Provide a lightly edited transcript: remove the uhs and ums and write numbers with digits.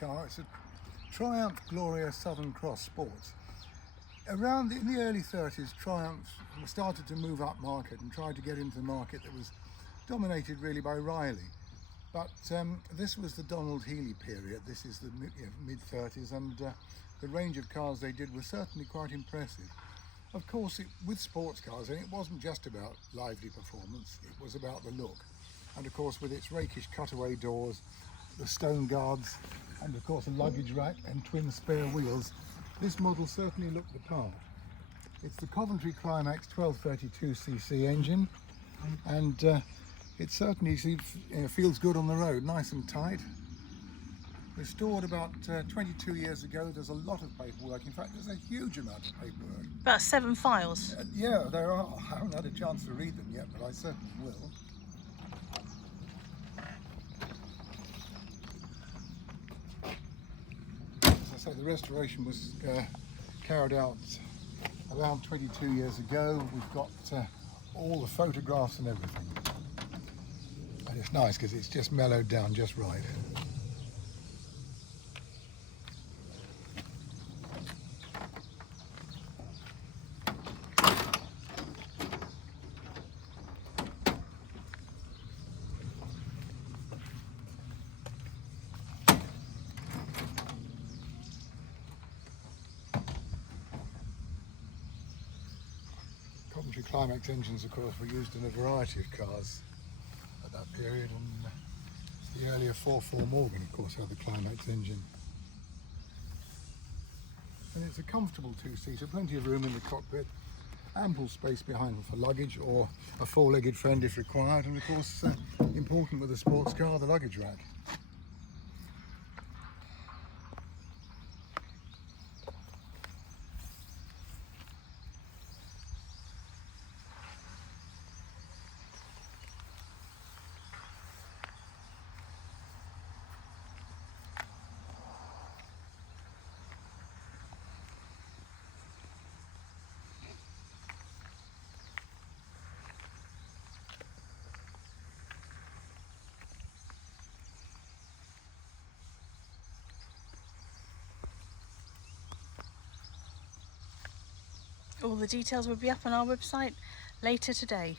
car. It's a Triumph Gloria Southern Cross Sports. Around in the early 30s, Triumph started to move up market and tried to get into the market that was dominated really by Riley. But this was the Donald Healey period. This is the mid-30s, and the range of cars they did was certainly quite impressive. Of course, with sports cars, and it wasn't just about lively performance, it was about the look. And of course, with its rakish cutaway doors, the stone guards, and of course a luggage rack and twin spare wheels, this model certainly looked the part. It's the Coventry Climax 1232cc engine, and it certainly feels good on the road, nice and tight. Restored about 22 years ago. There's a lot of paperwork. In fact, there's a huge amount of paperwork. About 7 files. Yeah, there are. I haven't had a chance to read them yet, but I certainly will. As I say, the restoration was carried out around 22 years ago. We've got all the photographs and everything. And it's nice because it's just mellowed down just right. Coventry Climax engines, of course, were used in a variety of cars at that period, and the earlier 4.4 Morgan, of course, had the Climax engine. And it's a comfortable two-seater, plenty of room in the cockpit, ample space behind for luggage or a four-legged friend if required, and of course, important with a sports car, the luggage rack. All the details will be up on our website later today.